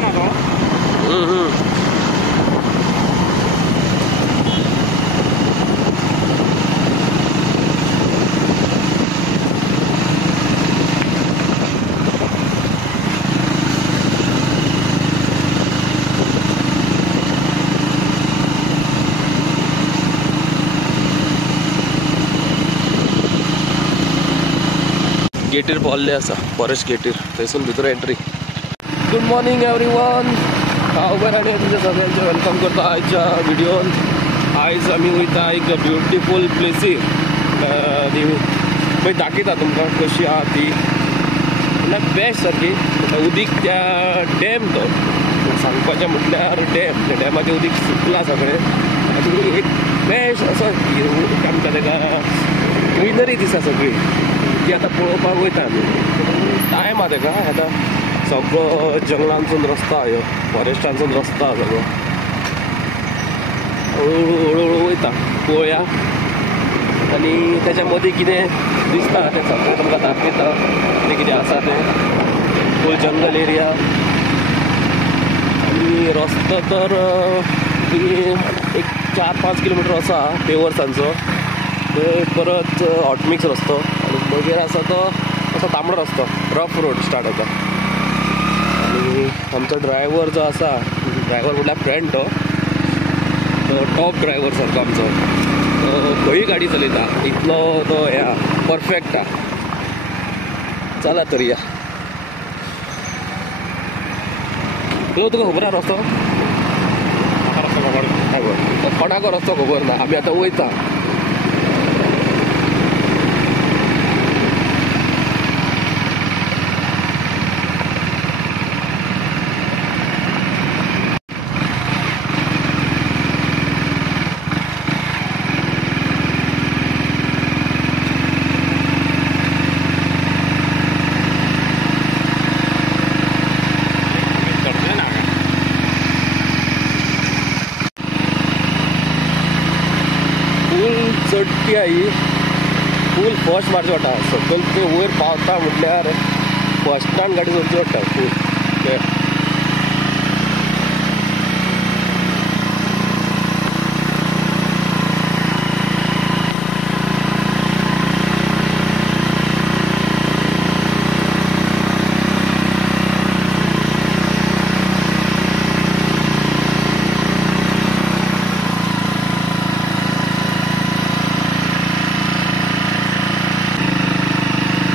ना तो गेटीर पावल्ले आसा फॉरेस्ट गेटीर थंयसून भितर एंट्री. Good morning everyone. हांव बरें आनी तुमच्या सगळ्यांचे वेलकम करता आयच्या व्हिडिओन. आयज आमी वयता एक ब्युटिफूल प्लेसीर. खंय दाखयता तुमकां कशी आहा ती. म्हळ्यार बेस्ट सारकी. उदीक त्या डॅम तो सांगपाचें म्हटल्यार डॅम. त्या डॅमाचें उदीक सुकलां सगळें आनी एक बेस्ट असो आमकां तेका ग्रीनरी दिसा सगळी ती आतां पळोवपाक वयता आमी. टायम आहा तेका आतां सगळो जंगलांसून रस्तो आहा ह्यो फॉरेस्टांसून रस्तो आहा सगळो. हळू वयता पळोवया आनी तेच्या मदीं कितें दिसता तें सगळें तुमकां दाखयता. तें कितें आसा तें फूल जंगल एरिया. आनी रस्तो तर एक 4-5 किलोमिटर आसा पेवर्सांचो. परत हॉटमिक्स रस्तो आनी मागीर आसा तो असो तांबडो रस्तो रफ रोड स्टार्ट जाता. आनी आमचो ड्रायव्हर जो आसा ड्रायव्हर म्हटल्यार फ्रेंड तो टॉप ड्रायव्हर सारको आमचो. खंयी गाडी चलयता इतलो तो हे परफेक्ट आहा. चला तर या. तुका खबर आहा रस्तो? कोणाको रस्तो खबर ना. आमी आतां वयता. चडटी आई फूल फस्ट मारची पडटा. सकयल ते वयर पावता म्हटल्यार फस्टान गाडी चलची पडटा फूल.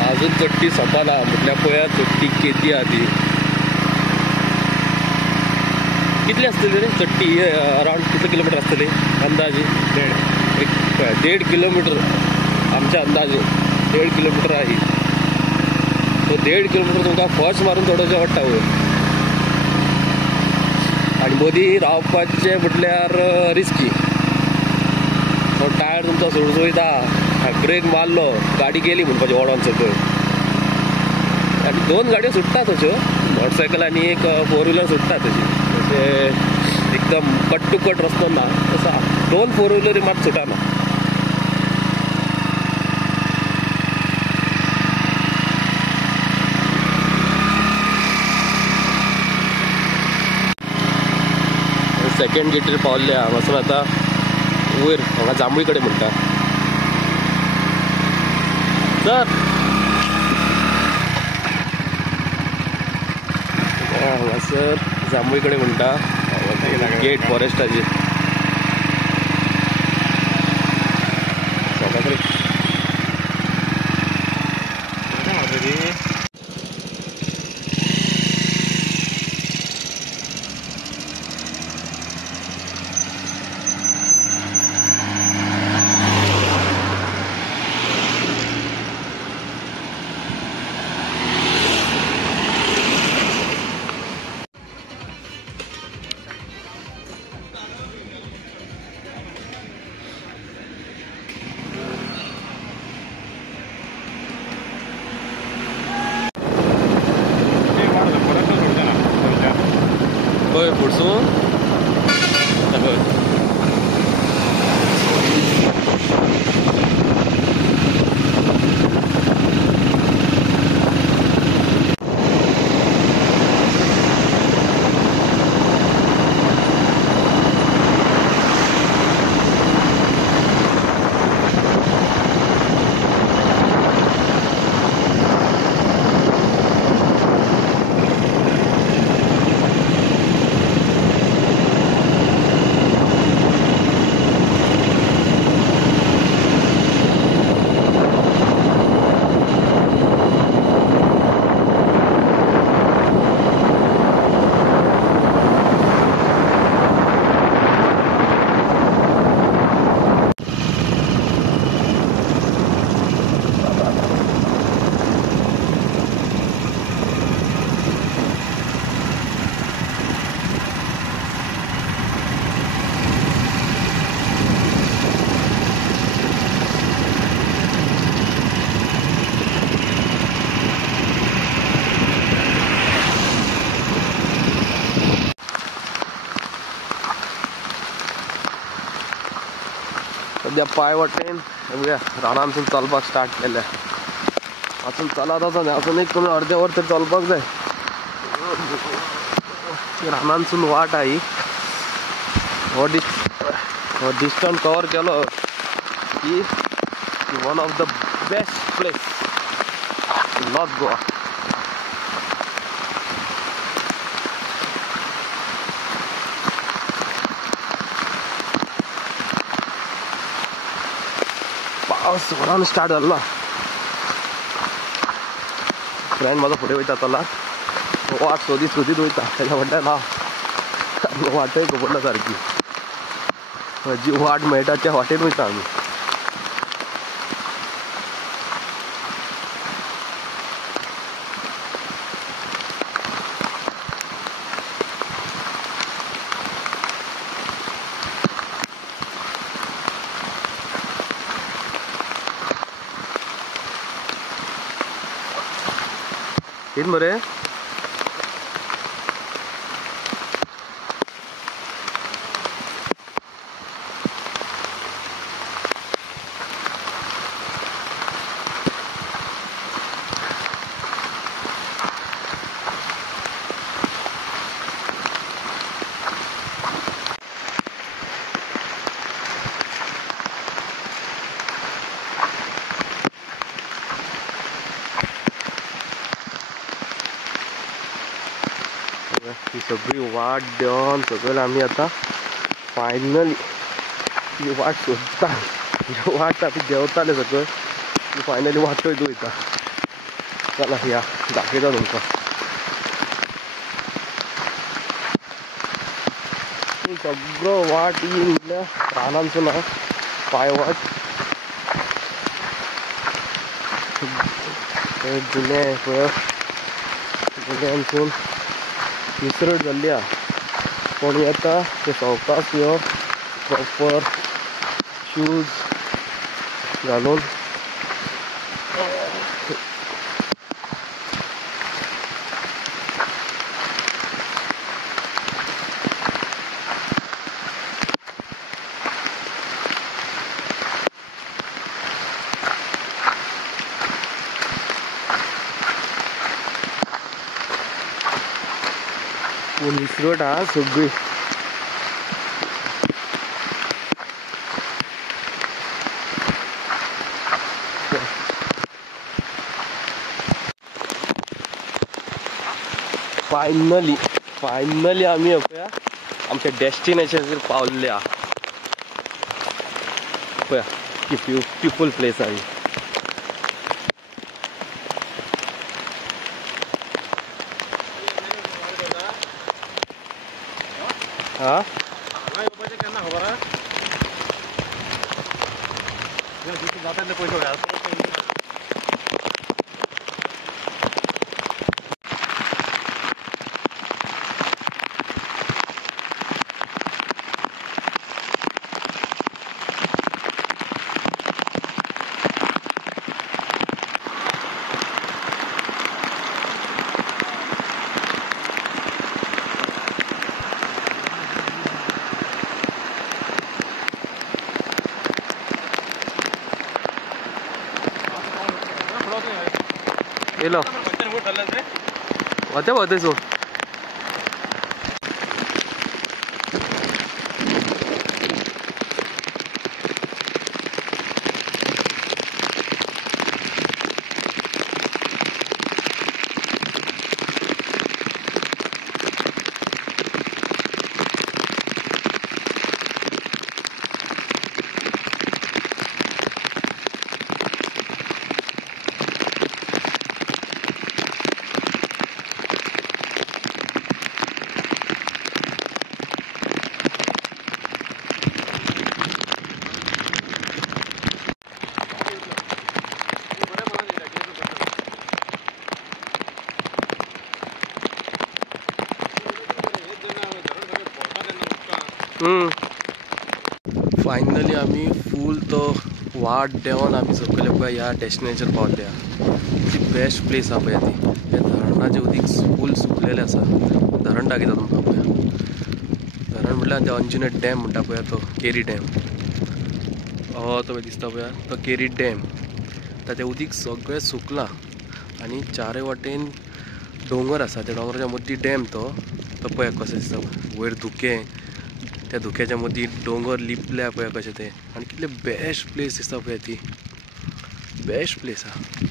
अजून चडटी सोंपना म्हटल्यार पळया चडटी केदी आहा ती. कितली आसतली रे चडटी? अरावंड कितले किलोमिटर आसतली अंदाजे? 1.5 किलोमिटर आमच्या अंदाजे 1.5 किलोमिटर आहे. तो 1.5 किलोमिटर तुमकां फस्ट मारून चडोवचें पडटा वयर. आनी मदीं रावपाचें म्हटल्यार रिस्की. तो टायर तुमचो सुळसुळीता. ब्रेक मारलो गाडी गेली म्हणपाचें ओडोन सकयल. आनी 2 गाडयो सुट्टा तश्यो मोटरसायकल आनी एक 4 व्हिलर सुट्टा तशी. तशें एकदम कट टू कट रस्तो ना तसो. 2 4 व्हिलरी मात सुटाना. सेकंड गेटीर पावल्ले आहा. वचून आतां वयर हांगा जांबळी कडेन म्हणटा. सर हांगासर जांबळी कडेन म्हणटा गेट फॉरेस्टाची. पळय फुडसून नद्या पाय वाटेन बघूया रानांसून चलपाक स्टार्ट केल्या. अजून चलत आसा न्ही, अजून एक तुम्ही अर्दे वर तरी चलपाक जाय. रानांसून वाट आई हो डिस्टन्स कवर केलो की one of the best place north Goa. पावस वरान स्टार्ट जाल्लो. फ्रेंड माझा फुडें वयता चला वाट सोदीत वयता तेच्या फाटल्यान हांव वाटय खबर ना सारकी. जी वाट मेळटा त्या वाटेन वयता आमी. कितें मरे ही सगळी वाट देवन सगळं आम्ही आता फायनली ही वाट सोदता. ही वाट आमी देंवताले सगळं की फायनली वाटोय वयता. चला या दाखयता तुमकां. सगळो वाट ही म्हणल्यार रानांसून ना पाय वाट जुने जुन्यांसून मिसरट जाल्ली आहा. पण येता ते सवकास यो प्रॉपर शूज घालून मिसरट हा सगळी. फायनली आम्ही आमच्या डेस्टिनेशनचेर पावल्ले आहा. पळया की ब्युटिफूल प्लेस आहे. हा येलो वते वते सो फायनली आम्ही फूल तो वाट देवन आम्ही सकयले पळय ह्या डेस्टिनेशन पावले. ती बेस्ट प्लेस आहा पळय ती. हे धरणाचे उदीक फूल सुकलेले आसा. धरण दाखयता तुमकां पळय. धरण म्हटल्यार ते अंजुनेट डॅम म्हणटा पळय तो केरी डॅम. हो तो दिसता पळय तो केरी डॅम. ताचें उदीक सगळें सुकलां आनी चारय वाटेन डोंगर आसा. त्या डोंगराच्या मदीं डॅम तो पळय कसो दिसता. वयर धुकें, त्या धुक्याच्या मदीं डोंगर लिपल्या पळय कशें तें. आनी कितलें बेस्ट प्लेस दिसता पळय ती. बेस्ट प्लेस आहा.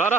रारा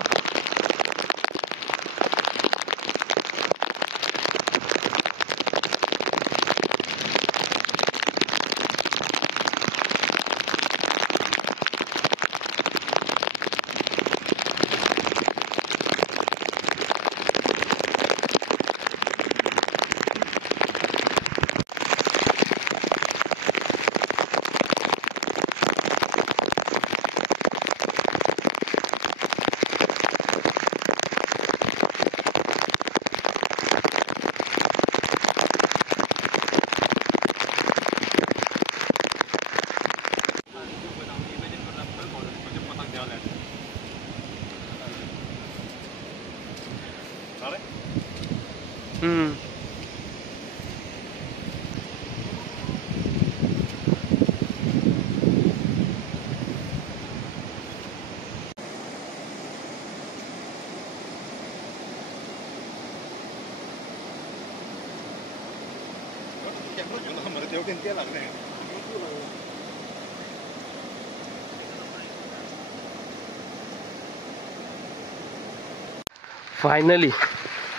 फायनली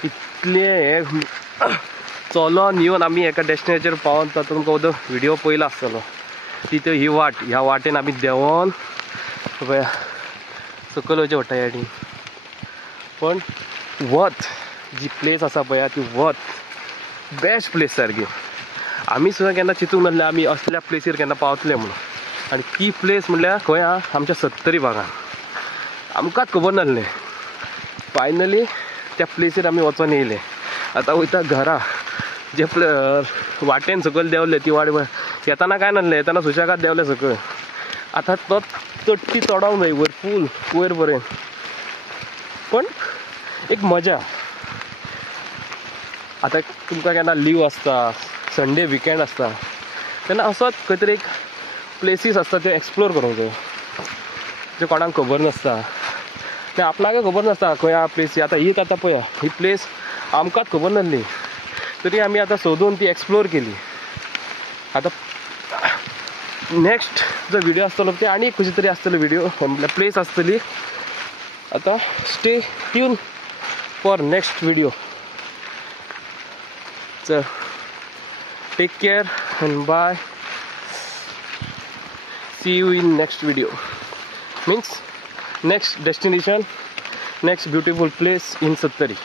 इतले हे चलोन येवन आमी एका डेस्टिनेचर पावोन तुमकां तो व्हिडिओ पयलो आसतलो. तिथे ही वाट, ह्या वाटेन आमी देंवोन पळय सकयल वयचें पडटा ह्या सायडीन. पण वत जी प्लेस आसा पळय ती वत बेस्ट प्लेस सारकी. आमी सुद्दां केन्ना चिंतूंक नासलें आमी असल्या प्लेसीर केन्ना पावतले म्हणून. आनी ती प्लेस म्हणल्यार खंय आहा आमच्या सत्तरी भागान. आमकांच खबर नासलें. फायनली त्या प्लेसीर आमी वचोन येयले. आतां वयता घरा. जे वाटेन सकयल देंवले ती वाट येताना काय नासलें, येताना सुशेगाद देंवले सकयल. आतां तो तट्टी चडोंक जाय वयर फूल वयर पर्यंत. पण एक मजा. आतां तुमकां केन्ना लीव आसता, संडे विकेंड आसता तेन्ना असोच खंय तरी एक प्लेसीस आसता ते एक्सप्लोर करूंक जाय जे कोणाक खबर नासता. ते आपणाकय खबर नासता खंय हा प्लेस. आतां हीच आतां पळया ही प्लेस आमकांच खबर नासली तरी आमी आतां सोदून ती एक्सप्लोर केली. आतां नेक्स्ट जो व्हिडिओ आसतलो ते आनी खंयची तरी आसतलो व्हिडिओ म्हटल्यार प्लेस आसतली. आतां stay tune for next video. So take care and bye. See you in next video. Means next destination, next beautiful place in Sattari.